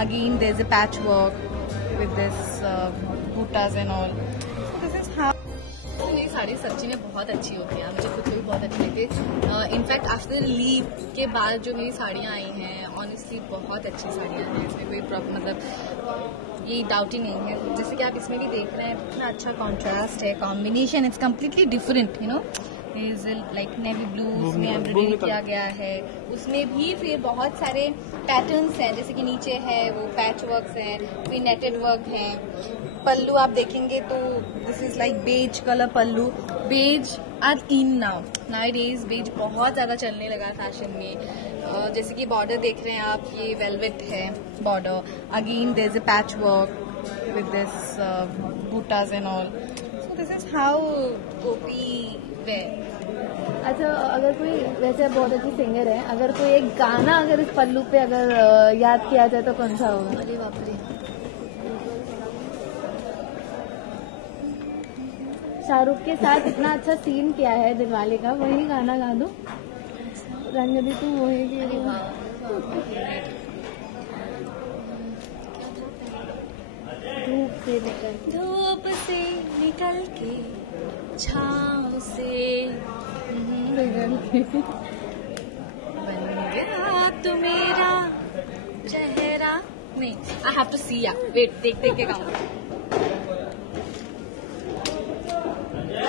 Again, there's a patchwork with this buttas and all. So this is how. ये साड़ी सच्ची में बहुत अच्छी होती है, मुझे खुद को भी बहुत अच्छी लगती है. इनफैक्ट आफ्टर लीव के बाद जो मेरी साड़ियाँ आई हैं, ऑनेस्टली बहुत अच्छी साड़ियाँ हैं. इसमें कोई प्रॉब्लम मतलब ये डाउट ही नहीं है. जैसे कि आप इसमें भी देख रहे हैं कितना अच्छा कॉन्ट्रास्ट है, combination it's completely different. You know is like navy blue उसमें एम्ब्रॉयडरी किया गया है. उसमें भी फिर बहुत सारे पैटर्न्स हैं, जैसे कि नीचे है वो पैच वर्क्स हैं, फिर नेटेड वर्क हैं. पल्लू आप देखेंगे तो this is like beige colour पल्लू. Beige are in nowadays beige बहुत ज्यादा चलने लगा फैशन में. जैसे कि बॉर्डर देख रहे हैं आप, ये वेलवेट है border. Again there is a patch work with this बूटास and all. So this is how Gopi wear. अच्छा, अगर कोई वैसे बहुत अच्छी सिंगर है, अगर कोई एक गाना अगर इस पल्लू पे अगर याद किया जाए तो कौन सा होगा? अरे बाप रे, शाहरुख के साथ इतना अच्छा सीन किया है दिलवाले का, वही गाना गा दो. रंग तू वही धूप से निकल के छाँव से निकल के बन गया तू मेरा चेहरा. नहीं, आई हैव टू सी या वेट, देख देख के गाऊंगा.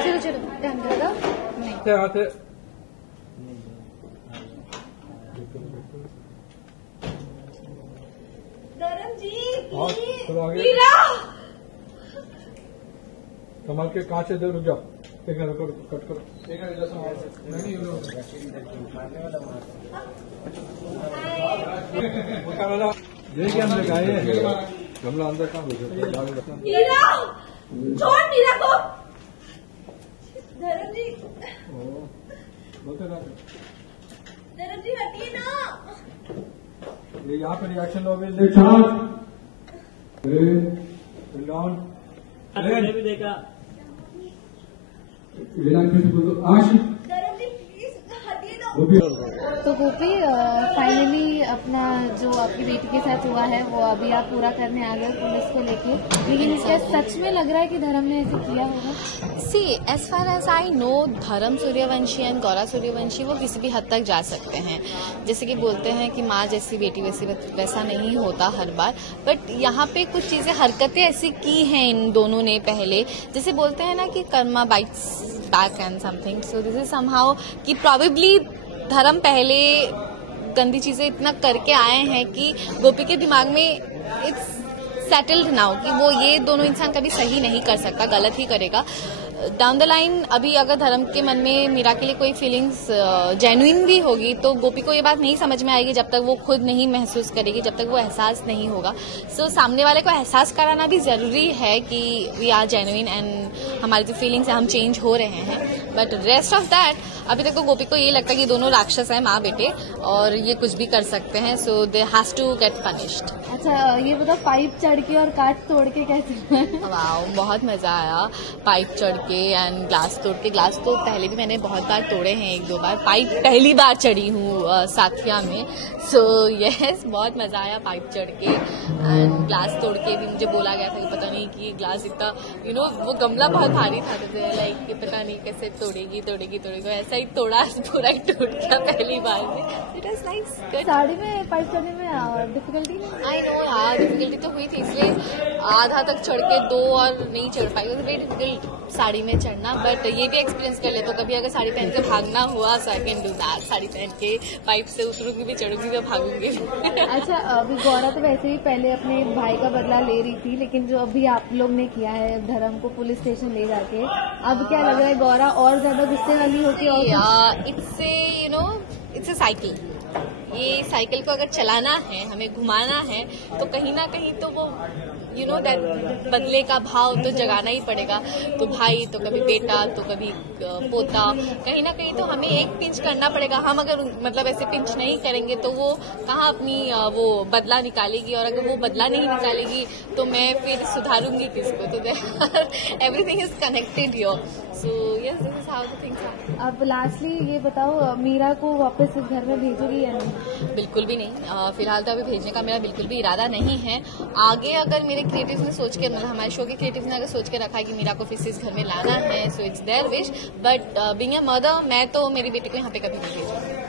चलो चलो ध्यान करो. नहीं धर्म जी मीरा कमल के कांच से रुक जाओ. एक कट करो. यही क्या हमने गाये गमला अंदर कहाँ मीरा, छोड़ मीरा को. धर्म जी, धर्म जी हटिए ना. ये यहाँ पे रिएक्शन लो. भी देखा. धर्म जी प्लीज हटिए ना. तो गोपी, फाइनली अपना जो आपकी बेटी के साथ हुआ है वो अभी आप पूरा करने आ गए पुलिस को लेके, लेकिन क्या सच में लग रहा है कि धर्म ने ऐसे किया होगा? See as far as I know, Dharm Suryavanshi and Gaura Suryavanshi वो किसी भी हद तक जा सकते हैं. जैसे कि बोलते हैं कि माँ जैसी बेटी वैसा नहीं होता हर बार, बट यहाँ पे कुछ चीजें हरकतें ऐसी की हैं इन दोनों ने पहले. जैसे बोलते हैं ना कि Karma bytes back and something. So this is somehow कि प्रोबेबली धर्म पहले गंदी चीजें इतना करके आए हैं कि गोपी के दिमाग में इट्स सेटल्ड नाउ कि वो ये दोनों इंसान कभी सही नहीं कर सकता, गलत ही करेगा. डाउन द लाइन अभी अगर धर्म के मन में मीरा के लिए कोई फीलिंग्स जेन्युइन भी होगी तो गोपी को ये बात नहीं समझ में आएगी जब तक वो खुद नहीं महसूस करेगी, जब तक वो एहसास नहीं होगा. सो सामने वाले को एहसास कराना भी जरूरी है कि वी आर जेन्युइन एंड हमारी जो फीलिंग्स है हम चेंज हो रहे हैं. बट रेस्ट ऑफ दैट अभी तक तो गोपी को ये लगता है कि दोनों राक्षस हैं, माँ बेटे, और ये कुछ भी कर सकते हैं. So they has to get punished. अच्छा, ये बताओ, पाइप चढ़ के और काट तोड़ के कैसे? वाओ, बहुत मजा आया. पाइप चढ़ के एंड ग्लास तोड़ के. ग्लास तो पहले भी मैंने बहुत बार तोड़े हैं, 1-2 बार. पाइप पहली बार चढ़ी हूँ साथिया में. सो यस, बहुत मजा आया पाइप चढ़ के एंड ग्लास तोड़ के भी. मुझे बोला गया था कि पता नहीं कि ग्लास इतना वो गमला बहुत भारी था, तो लाइक कि पता नहीं कैसे तोड़ेगी. ऐसा ही तोड़ा, पूरा ही टूट गया पहली बार में. It was nice. साड़ी में पाइप चढ़ने में डिफिकल्टी नहीं? आई नो यार, डिफिकल्टी तो हुई थी, इसलिए आधा तक चढ़ के 2 और नहीं चढ़ पाई. वेरी डिफिकल्ट साड़ी में चढ़ना. बट ये भी एक्सपीरियंस कर ले तो कभी अगर साड़ी पहन के भागना हुआ so I can do that. Sari पहन के पाइप से उतरूंगी भी, चढ़ूंगी भी, भागूंगी. अच्छा, अभी गौरा तो वैसे ही पहले अपने भाई का बदला ले रही थी, लेकिन जो अभी आप लोग ने किया है धर्म को पुलिस स्टेशन ले जाके, अब क्या लग रहा है गौरा और ज्यादा गुस्से वाली होगी? और इट्स अ साइकिल. ये साइकिल को अगर चलाना है, हमें घुमाना है, तो कहीं ना कहीं तो वो दैट बदले का भाव तो जगाना ही पड़ेगा. तो भाई तो कभी बेटा तो कभी पोता, कहीं ना कहीं तो हमें एक पिंच करना पड़ेगा. हम अगर मतलब ऐसे पिंच नहीं करेंगे तो वो कहाँ अपनी वो बदला निकालेगी, और अगर वो बदला नहीं निकालेगी तो मैं फिर सुधारूंगी किसको. तो everything is connected here. So yes, this is how the things are. अब लास्टली ये बताओ, मीरा को वापस घर में भेजोगी या नहीं? बिल्कुल भी नहीं, फिलहाल तो अभी भेजने का मेरा बिल्कुल भी इरादा नहीं है। आगे अगर मेरे क्रिएटिव ने सोच के, मतलब हमारे शो के क्रिएटिव ने अगर सोच के रखा है कि मीरा को फिर से इस घर में लाना है, so it's their wish, but being a mother मैं तो मेरी बेटी को यहाँ पे कभी नहीं भेजूंगी।